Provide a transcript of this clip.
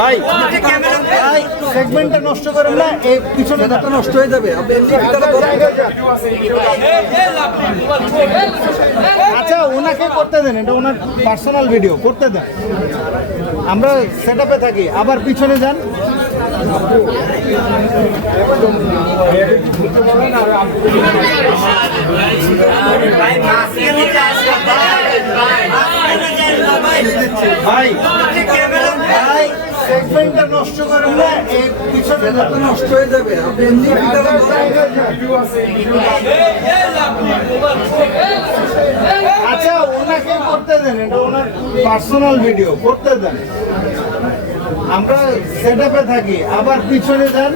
ভাই সেগমেন্টটা নষ্ট করেন না, এই পিছনে নষ্ট হয়ে যাবে। আচ্ছা ওনাকে করতে দেন, এটা ওনার পার্সোনাল ভিডিও, করতে দেন। আমরা সেট আপে থাকি, আবার পিছনে যান। ভাই সেগমেন্টটা নষ্ট করেন না, এই পিছনে নষ্ট হয়ে যাবে। আচ্ছা ওনাকে করতে দেন, এটা ওনার পার্সোনাল ভিডিও, করতে দেন। আমরা সেট আপে থাকি, আবার পিছনে যান।